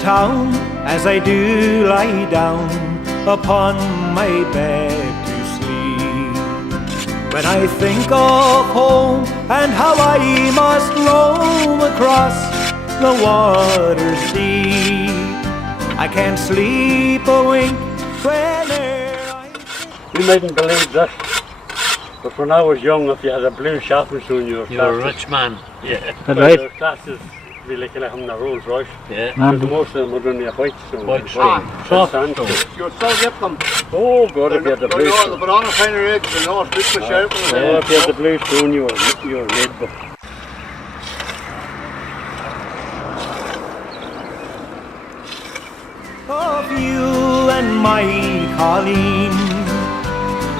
town as I do lie down upon my bed to sleep. When I think of home and how I must roam across the waters deep, I can't sleep a wink whene'er I... You mightn't believe this, but when I was young, if you had a blue shopping shoe in your You're a rich man. Yeah. That's right. Your classes really kind of having a Rolls Royce. Yeah. Because most of them would only have white stone. White stone. Soft Soft stone. You'll still get them. Oh God, if you had the blue The stone. banana finer eggs, they know it's good for sharp. Oh, if you had the blue stone, you were made. But of you and my Cullion,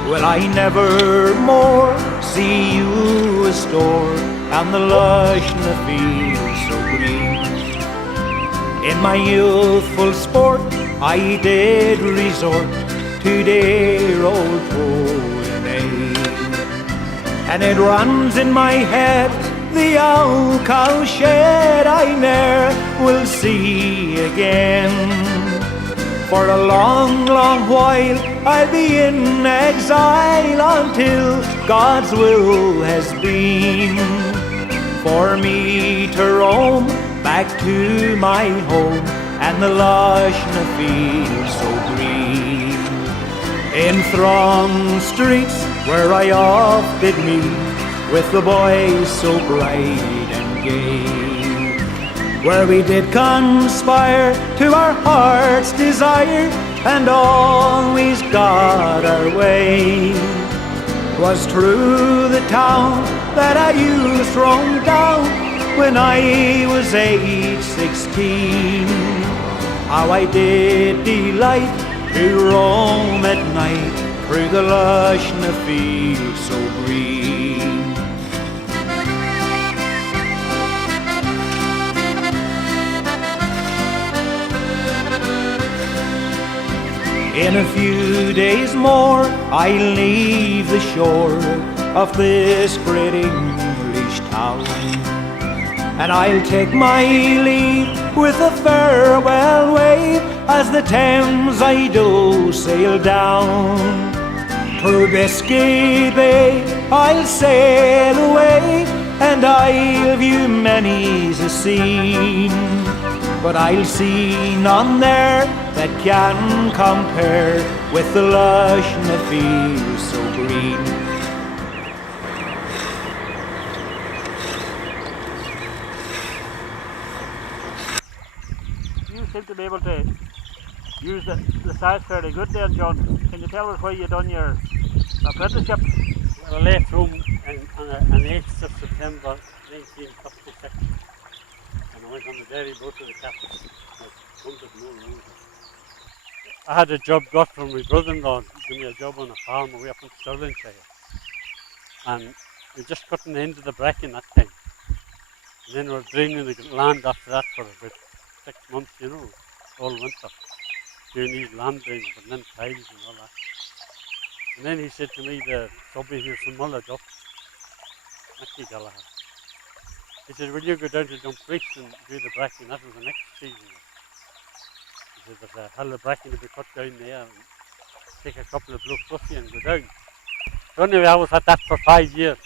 will I never more see you restored and the lush in the fields so green. In my youthful sport I did resort to dear old Cullion, and it runs in my head the old cow shed I ne'er will see again. For a long, long while I'll be in exile until God's will has been for me to roam back to my home and the lush in the fields so green. In thronged streets where I oft did meet with the boys so bright and gay, where we did conspire to our heart's desire and always got our way. 'Twas through the town that I used to roam down when I was age 16. How I did delight to roam at night through the lush in the fields so green. In a few days more I'll leave the shore of this great English town, and I'll take my leave with a farewell wave as the Thames I do sail down. Through Biscay Bay I'll sail away, and I'll view many's a scene, but I'll see none there that can compare with the lush in the fields so green. you seem to be able to use the stars fairly good there, John. Can you tell us where you done your apprenticeship? Well, I left home on the 8th of September 1956, and I went on the dairy boat to the capital. I had a job got from my brother-in-law, gave me a job on a farm away up in Stirlingshire, and we just cutting the end of the bracken that time, and then we were draining the land after that for about 6 months, you know, all winter, doing these land drains, putting in tiles and all that. And then he said to me, the subby who's from Mulla Duff, Mickey Gallagher, he said, will you go down to Dumfries and do the bracken? That was the next season. He said, there's a hell of bracken to be cut down there, and take a couple of blokes with you and go down. So anyway, I was at that for 5 years,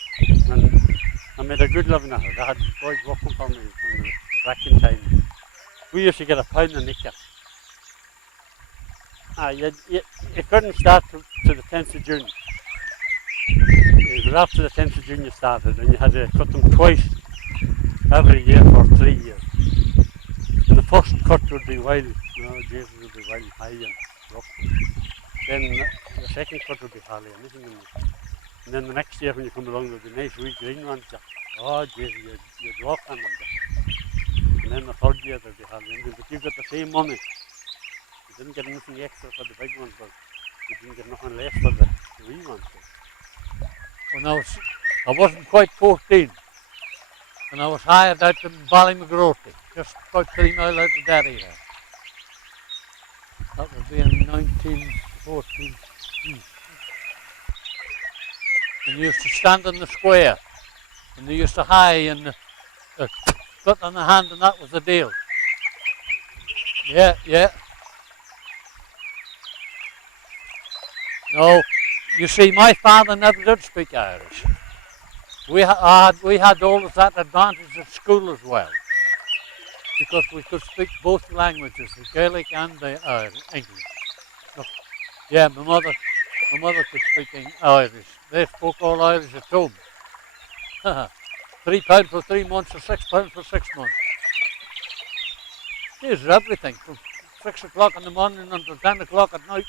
and I made a good living at it. I had boys working for me in the bracken time. We used to get £1 a nicker. You couldn't start to the 10th of June. It was after the 10th of June you started, and you had to cut them twice every year for 3 years. And the first cut would be wild, you know, Jesus would be wild high and rough. Then the second cut would be hardly anything. And then the next year when you come along, there would be nice wee green ones. Oh, Jesus, you'd walk on them. And then the third year there'd be hardly anything. But you got the same money. You didn't get anything extra for the big ones, but you didn't get nothing less for the wee ones. When I wasn't quite 14, and I was hired out in Ballymcgrothy, just about 3 miles out of Derry there. That would be in 1914. And you used to stand in the square, and they used to hie and put on the hand, and that was the deal. Yeah, yeah. No, you see, my father never did speak Irish. We had all of that advantage at school as well, because we could speak both languages, the Gaelic and the English. Look, yeah, my mother could speak Irish. They spoke all Irish at home. £3 for 3 months or £6 for 6 months. Here's everything from 6 o'clock in the morning until 10 o'clock at night,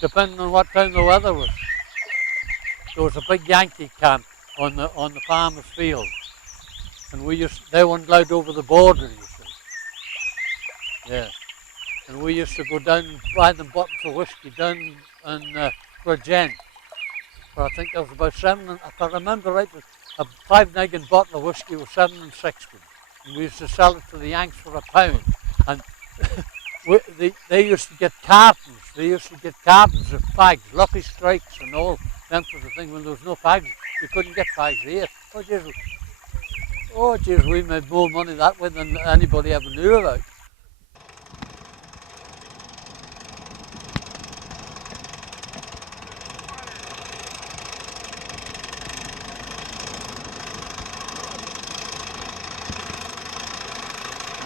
depending on what time the weather was. There was a big Yankee camp on the farmer's field, and they weren't allowed over the border, you see. Yeah, and we used to go down and buy them bottles of whiskey down and for a gin. For I think there was about if I remember right, a 5-naggin bottle of whiskey was 7 and 16. And we used to sell it to the Yanks for £1. And they used to get cartons. They used to get cartons of fags, Lucky Strikes and all them sort of thing. When there was no fags, you couldn't get fags here. Oh jeez, we made more money that way than anybody ever knew about.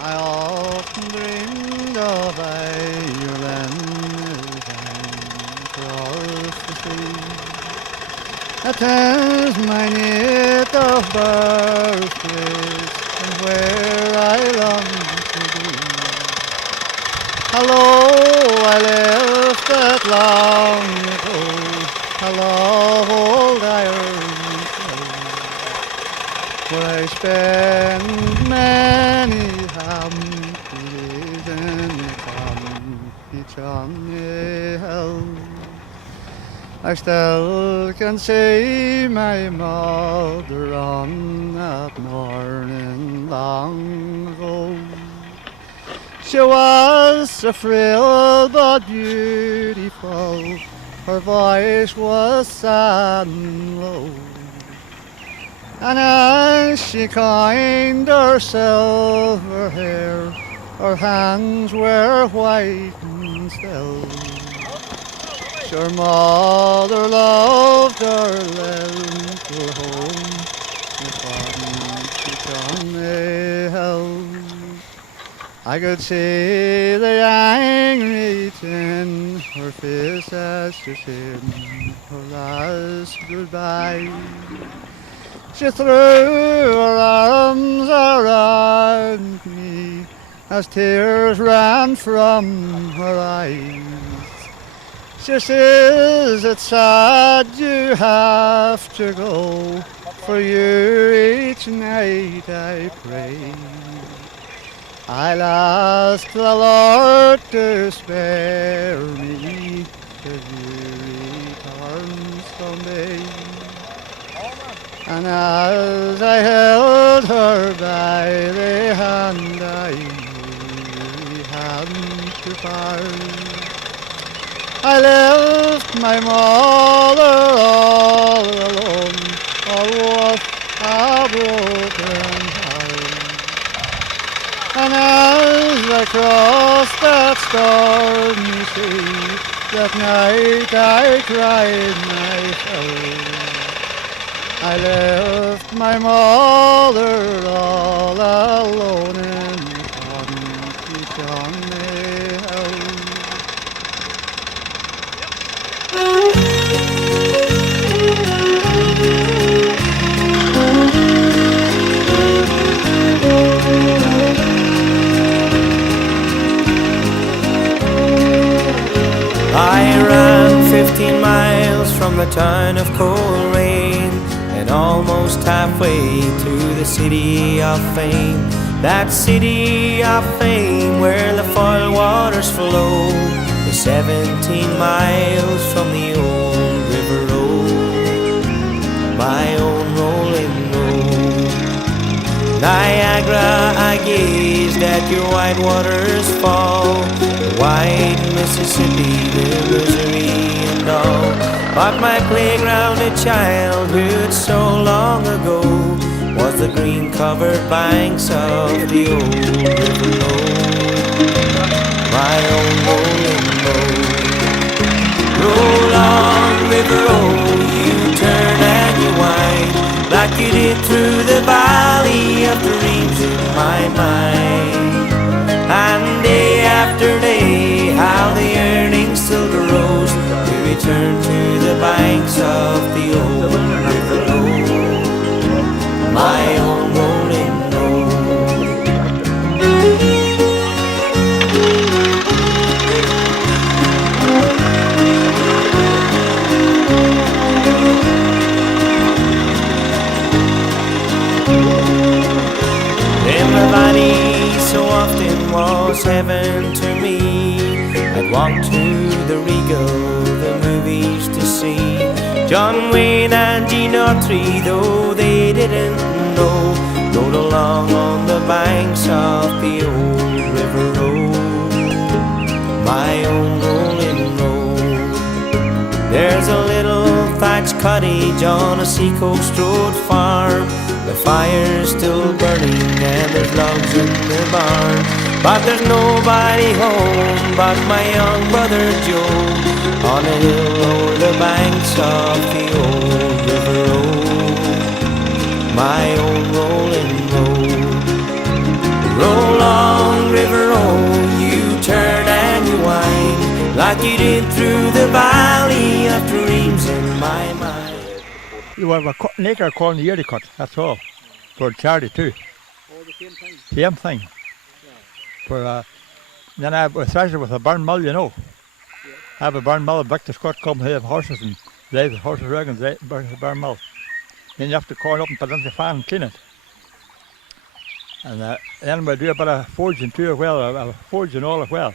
I often dreamed of Ireland across the sea. That is my native birthplace and where I long to be. Hello, I left that long ago. Hello, old Ireland, where I spent many happy days in the county Johnny Hill. I still can see my mother on that morning long ago. She was so frail but beautiful, her voice was sad and low. And as she coined her silver hair, her hands were white and still. Her mother loved her little home upon the hill. I could see the angry in her face as she said her last goodbye. She threw her arms around me as tears ran from her eyes. She says it's sad you have to go, for you each night I pray. I'll ask the Lord to spare me till you return someday. And as I held her by the hand, I knew we hadn't to part. I left my mother all alone, all with a broken heart. And as I crossed that stormy sea, that night I cried my fill. I left my mother all alone in the country Johnny Hill. I ran 15 miles from the town of Cullion, and almost halfway to the city of fame. That city of fame where the foul waters flow, the 17 miles from the old river road, my own rolling road. Niagara, I gazed at your white waters fall, the white Mississippi, the Missouri and all. But my playground in childhood so long ago was the green covered banks of the old river road. my own rolling road. Roll on, river, oh, you turn and you wind, like you did through the valley of dreams in my mind. And day after day, how the yearning still grows to return to the banks of the old river road, my own rolling road. In the valley so often was heaven to me. I'd walk to the Regal, the movies to see John Wayne and Gene Autry, though they didn't know, rode along on the banks of the old river road, my own rolling road. There's a little thatched cottage on a seacoast road farm. The fire's still burning and there's logs in the barn, but there's nobody home but my young brother Joe, on a hill o'er the banks of the old river road, my own rolling road. Roll on, river, oh, you turn and you wind, like you did through the valley of dreams in my mind. You have a acre called the yearly cut, that's all. For charity too. All the same thing. Same thing. For then I have a thrasher with a barn mill, you know. I have a barn mill, Victor Scott come here, have horses and drive the horses around and drive the barn mill. Then you have to corn up and put it in the fan and clean it. And then we do a bit of foraging too as well, a foraging all as well.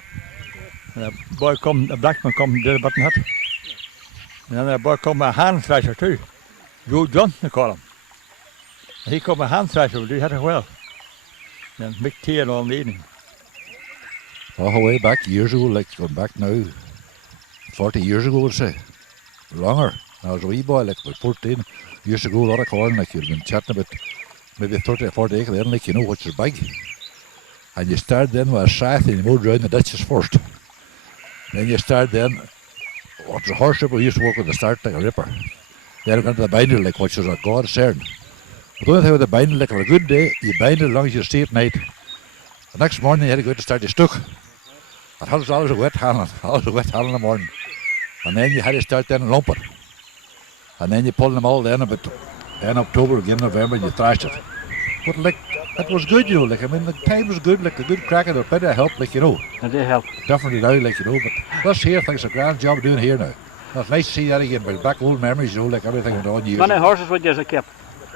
And a boy come, a blacksman come and did a bit in it. And then a boy come a hand thrasher too. Joe Johnson they call him. And he come a hand thrasher, we do that as well. And make tea and all in the evening. Oh, way back years ago, like going back now, 40 years ago, I'd say. Longer. When I was a wee boy, like about 14, used to grow a lot of corn, like you'd been chatting about maybe 30 or 40 acres then, like you know, which is big. And you start then with a scythe and you mowed around the ditches first. Then you start then, what's a horse ripper, we used to work with the start like a ripper. Then went to the binder, like which was a godsend. But the only thing with the binder, like on a good day, you bind it as long as you stay at night. The next morning you had to go out to start your stuck. That was always a wet handling, always a wet handling in the morning. And then you had to start then lumping. And then you pull them all then about in October, beginning November, and you thrashed it. But like, it was good, you know, like, I mean, the time was good, like, the good crack of the bit of help, like, you know. It did help. Definitely now, like, you know, but this here, thing's a grand job doing here now. It's nice to see that again, but back old memories, you know, like everything went on years. How many horses would you have kept?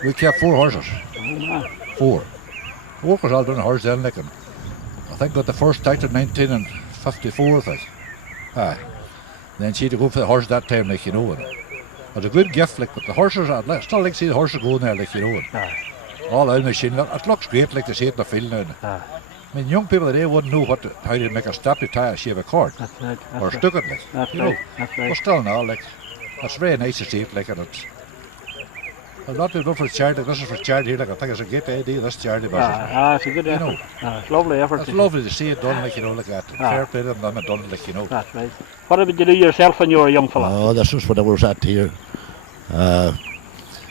We kept 4 horses. Oh, man. 4. Work was all done on horse then, like, and I think got the first tractor in 1954, I think. Aye. Then she had to go for the horse that time, like, you know, and it was a good gift, like, but the horses, I still like to see the horses going there, like, you know, and all out in the machine. It looks great, like, to see it in the field now. I mean, young people today wouldn't know how to make a step to tie a shave a cord. That's right. Or stuck it, like, That's you right. know. That's right. But still now, like, it's very nice to see it, like, and it's, I'm not doing it for charity, this is for charity here, like, I think it's a great idea, this charity business. It's a good You effort. know. It's lovely effort. It's lovely to see it done, like, you know, like that. Fair play to them, done, like, you know. That's right. What did you do yourself when you were a young fella? Oh, this was when I was at here.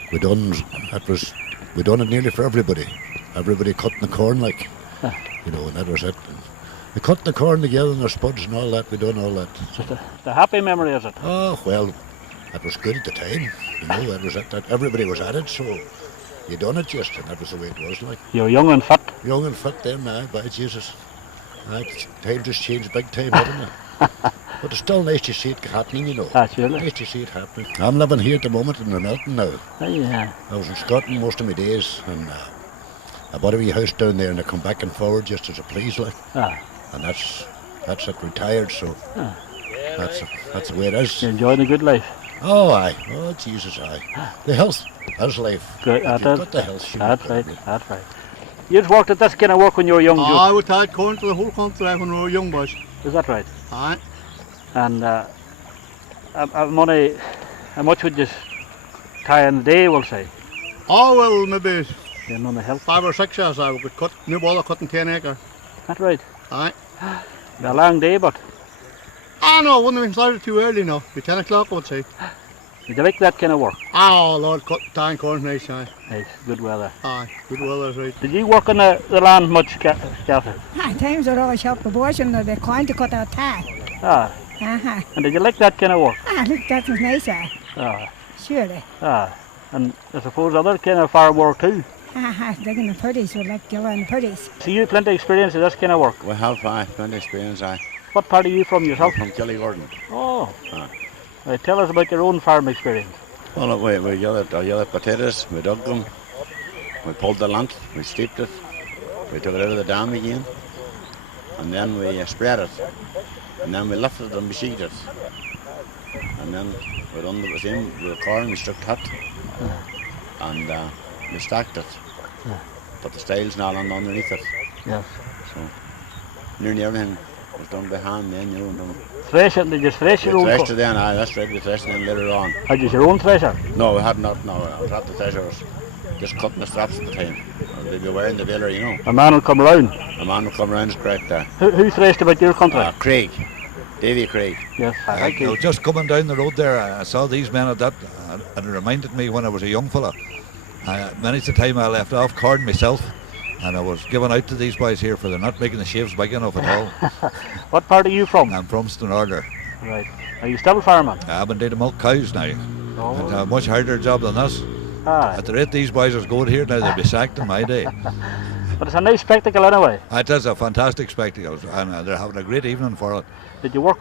We done it nearly for everybody. Everybody cutting the corn, like, you know, and that was it. We cut the corn together and the spuds and all that. We done all that. It's a happy memory, is it? Oh well, that was good at the time. You know, that was it. That everybody was at it, so you done it just, and that was the way it was. Like, You were young and fit. young and fit then, now, by Jesus. Time just changed big time, haven't it? But it's still nice to see it happening, you know. That's really. Nice to see it happening. I'm living here at the moment in the mountain now. Yeah. I was in Scotland most of my days, and I bought a wee house down there, and I come back and forward just as I please, like. And that's it, retired, so that's the way it is. You're enjoying a good life. Oh, aye. Oh, Jesus, aye. The health is life. Good. If you've got the health, sure. That's right. That's right. You'd worked at this kind of work when you were young, Joe. I would take corn to the whole country when we were young boys. Is that right? Aye. And money, how much would you tie in a day, we'll say? Oh, well, maybe Getting on the health. 5 or 6 years I could cut, new baller cutting 10 acre. That's right. Aye. A long day, but Ah, no, wouldn't have been started too early, no. Be 10 o'clock, I would say. did you like that kind of work? Oh, Lord, cut down corn nice, aye. Nice, good weather. Aye, good weather, right. Did you work on the land much, Kathy? At times I always help the boys and they're kind to cut out tie. Ah, Uh-huh. and did you like that kind of work? Look, that was nice, Ah, surely. and I suppose other kind of farm work too. Digging the putties, we like giving the putties. So you have plenty of experience in this kind of work. We have plenty of experience, aye. What part are you from yourself? From Cullion. Oh, Ah. right, tell us about your own farm experience. Well, we gathered potatoes, we dug them, we pulled the land, we steeped it, we took it out of the dam again, and then we spread it, and then we lifted it and we seeded it. And then we done the same with the corn, we struck it, and we stacked it, put the styles and all on underneath it. Yes. So nearly everything was done by hand then, you know. Thresh it, did you thresh your We own? threshed it then, aye, that's right, we threshed it then later on. Had you your own thresher? No, we had not, no, I was at the thresher's, just cutting the straps at the time. They'd be wearing the baler, you know. A man will come round. A man will come around, is correct there. Who threshed about your country? Craig, Davy Craig. Yes, thank you. Now, just coming down the road there, I saw these men at that, and it reminded me when I was a young fella. Many's the time I left off corn myself, and I was given out to these boys here for they're not making the shaves big enough at all. What part are you from? I'm from Stonorder. Right. Are you still farming? I've been doing to milk cows now. Oh. It's a much harder job than us. At the rate these boys is going here now, they'd be sacked in my day. But it's a nice spectacle anyway. It is a fantastic spectacle, and they're having a great evening for it. Did you work